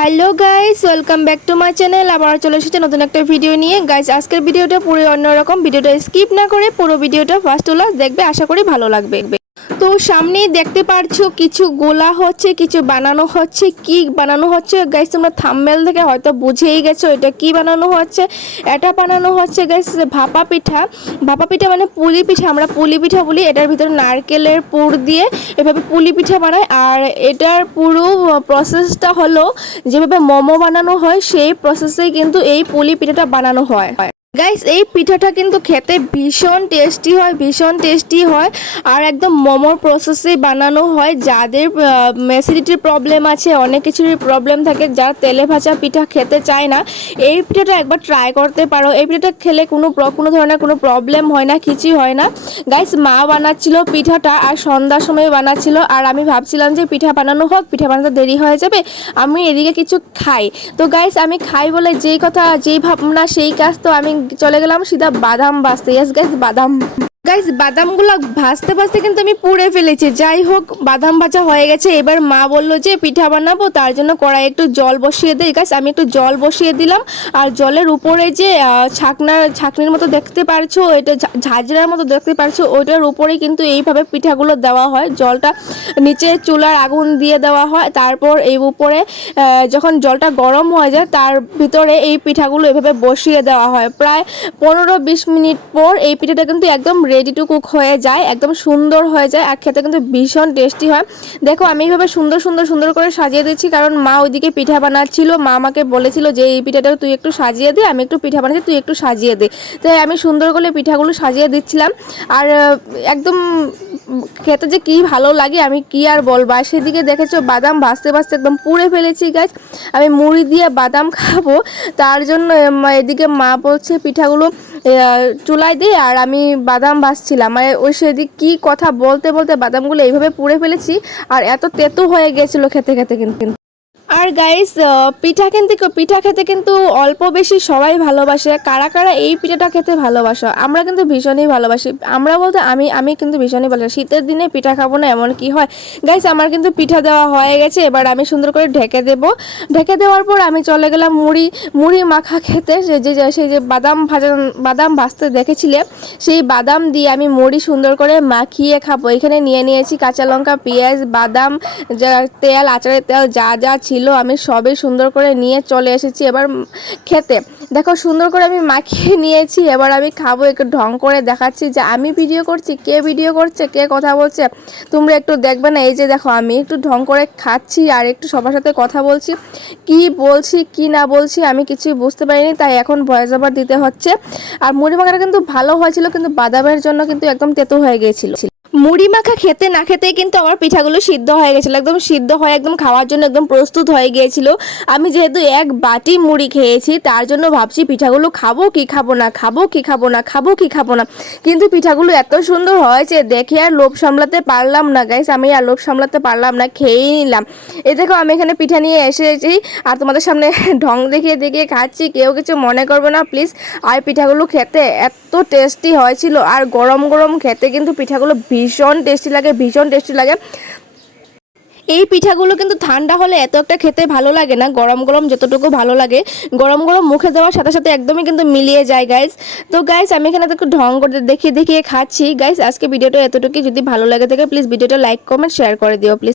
Hello guys, welcome back to my channel. আবার চলে এসেছে নতুন একটা ভিডিও নিয়ে। গাইস, আজকের ভিডিওটা পুরো অন্যরকম। ভিডিওটা স্কিপ না করে পুরো ভিডিওটা ফার্স্ট টু লাস্ট দেখবে, আশা করি ভালো লাগবে। তো সামনেই দেখতে পারছো কিছু গোলা হচ্ছে, কিছু বানানো হচ্ছে। কি বানানো হচ্ছে গাইস তোমরা থাম্বনেল থেকে হয়তো বুঝেই গেছো এটা কি বানানো হচ্ছে। এটা বানানো হচ্ছে গাইস ভাপা পিঠা। ভাপা পিঠা মানে পুলি পিঠা, আমরা পুলি পিঠা বলি। এটার ভিতরে নারকেলের পুর দিয়ে এভাবে পুলি পিঠা বানায়। আর এটার পুরো প্রসেসটা হলো যেভাবে মোমো বানানো হয় সেই প্রসেসেই কিন্তু এই পুলি পিঠাটা বানানো হয়। গাইস, এই পিঠাটা কিন্তু খেতে ভীষণ টেস্টি হয় আর একদম মোমোর প্রসেসে বানানো হয়। যাদের অ্যাসিডিটির প্রবলেম আছে, অনেক কিছুরই প্রবলেম থাকে, যারা তেলে ভাজা পিঠা খেতে চায় না, এই পিঠাটা একবার ট্রাই করতে পারো। এই পিঠাটা খেলে কোনো ধরনের কোনো প্রবলেম হয় না, কিছুই হয় না। গাইস, মা বানাচ্ছিল পিঠাটা আর সন্ধ্যার সময় বানাচ্ছিল। আর আমি ভাবছিলাম যে পিঠা বানানো হোক, পিঠা বানাতে দেরি হয়ে যাবে, আমি এদিকে কিছু খাই। তো গাইস, আমি খাই বলে যেই কথা যেই ভাবনা সেই কাজ, তো আমি চলে গেলাম সিধা বাদাম ভাজতে। ইয়েস গাইস, বাদামগুলো ভাজতে ভাজতে কিন্তু আমি পুড়ে ফেলেছি। যাই হোক, বাদাম ভাজা হয়ে গেছে। এবার মা বললো যে পিঠা বানাবো, তার জন্য কড়াই একটু জল বসিয়ে দেই। গাইস, আমি একটু জল বসিয়ে দিলাম। আর জলের উপরে যে ছাকনির মতো দেখতে পারছো, এটা ঝাঁঝরার মতো দেখতে পারছো, ওইটার উপরে কিন্তু এইভাবে পিঠাগুলো দেওয়া হয়। জলটা নিচে চুলার আগুন দিয়ে দেওয়া হয়। তারপর এই উপরে যখন জলটা গরম হয়ে যায়, তার ভিতরে এই পিঠাগুলো এভাবে বসিয়ে দেওয়া হয়। প্রায় 15-20 মিনিট পর এই পিঠাটা কিন্তু একদম রেডি টু কুক হয়ে যায়, একদম সুন্দর হয়ে যায়। আর খেতে কিন্তু ভীষণ টেস্টি হয়। দেখো, আমি এইভাবে সুন্দর করে সাজিয়ে দিচ্ছি, কারণ মা ওইদিকে পিঠা বানাচ্ছিল। মা আমাকে বলেছিল যে এই পিঠাটা তুই একটু সাজিয়ে দে, আমি একটু পিঠা বানাচ্ছি, তুই একটু সাজিয়ে দে। তাই আমি সুন্দর করে পিঠাগুলো সাজিয়ে দিচ্ছিলাম। আর একদম খেতে যে কি ভালো লাগে আমি কি আর বলবো। আর সেদিকে দেখেছো বাদাম ভাজতে ভাজতে একদম পুড়ে ফেলেছি গাছ। আমি মুড়ি দিয়ে বাদাম খাবো, তার জন্য এদিকে মা বলছে পিঠাগুলো চুলায় দিয়ে, আর আমি বাদাম ভাজছিলাম। মানে ওই সেদিক কি কথা বলতে বলতে বাদামগুলো এইভাবে পুড়ে ফেলেছি। আর এত তেতো হয়ে গেছিলো খেতে খেতে কিন্তু। আর গাইস, পিঠা খেতে কিন্তু অল্প বেশি সবাই ভালোবাসে। কারা কারা এই পিঠাটা খেতে ভালোবাসো? আমরা কিন্তু ভীষণই ভালোবাসি। আমরা বলতে আমি কিন্তু ভীষণই ভালোবাসি। শীতের দিনে পিঠা খাবো না এমন কি হয়? গাইস, আমার কিন্তু পিঠা দেওয়া হয়ে গেছে। এবার আমি সুন্দর করে ঢেকে দেব। ঢেকে দেওয়ার পর আমি চলে গেলাম মুড়ি মাখা খেতে। সেই যে বাদাম ভাজতে দেখেছিলে, সেই বাদাম দিয়ে আমি মুড়ি সুন্দর করে মাখিয়ে খাবো। এখানে নিয়ে নিয়েছি কাঁচা লঙ্কা, পেঁয়াজ, বাদাম, তেল, আচারের তেল, যা যা ছিল আমি সবই সুন্দর করে নিয়ে চলে এসেছি এবার খেতে। দেখো, সুন্দর করে আমি মাখিয়ে নিয়েছি। এবার আমি খাবো। একটু ঢং করে দেখাচ্ছি যে আমি ভিডিও করছি, কে ভিডিও করছে, কে কথা বলছে তোমরা একটু দেখবে না। এই যে দেখো, আমি একটু ঢং করে খাচ্ছি আর একটু সবার সাথে কথা বলছি। কি বলছি কি না বলছি আমি কিছুই বুঝতে পারিনি, তাই এখন ভয়েস ওভার দিতে হচ্ছে। আর মুড়ি মাখাটা কিন্তু ভালো হয়েছিল, কিন্তু বাদামের জন্য কিন্তু একদম তেতো হয়ে গিয়েছিল। মুড়ি মাখা খেতে না খেতেই কিন্তু আমার পিঠাগুলো সিদ্ধ হয়ে গেছিলো, একদম সিদ্ধ হয়ে একদম খাওয়ার জন্য একদম প্রস্তুত হয়ে গিয়েছিল। আমি যেহেতু এক বাটি মুড়ি খেয়েছি, তার জন্য ভাবছি পিঠাগুলো খাবো কি খাবো না, কিন্তু পিঠাগুলো এত সুন্দর হয়েছে দেখে আর লোভ সামলাতে পারলাম না গাইস। আমি আর লোভ সামলাতে পারলাম না, খেয়েই নিলাম। এই দেখো, আমি এখানে পিঠা নিয়ে এসেছি আর তোমাদের সামনে ঢং দেখিয়ে খাচ্ছি। কেউ কিছু মনে করবে না প্লিজ। আর পিঠাগুলো খেতে এত টেস্টি হয়েছিল, আর গরম গরম খেতে কিন্তু পিঠাগুলো ভীষণ টেস্টি লাগে। এই পিঠাগুলো কিন্তু ঠান্ডা হলে এত একটা খেতে ভালো লাগে না, গরম গরম যতটুকু ভালো লাগে, গরম গরম মুখে দেওয়ার সাথে সাথে একদমই কিন্তু মিলিয়ে যায় গাইস। তো গাইস, আমি এখানে একটু ঢং করে দেখিয়ে খাচ্ছি। গাইস, আজকে ভিডিওটা এতটুকুই। যদি ভালো লাগে থাকে প্লিজ ভিডিওটা লাইক কমেন্ট শেয়ার করে দিও প্লিজ।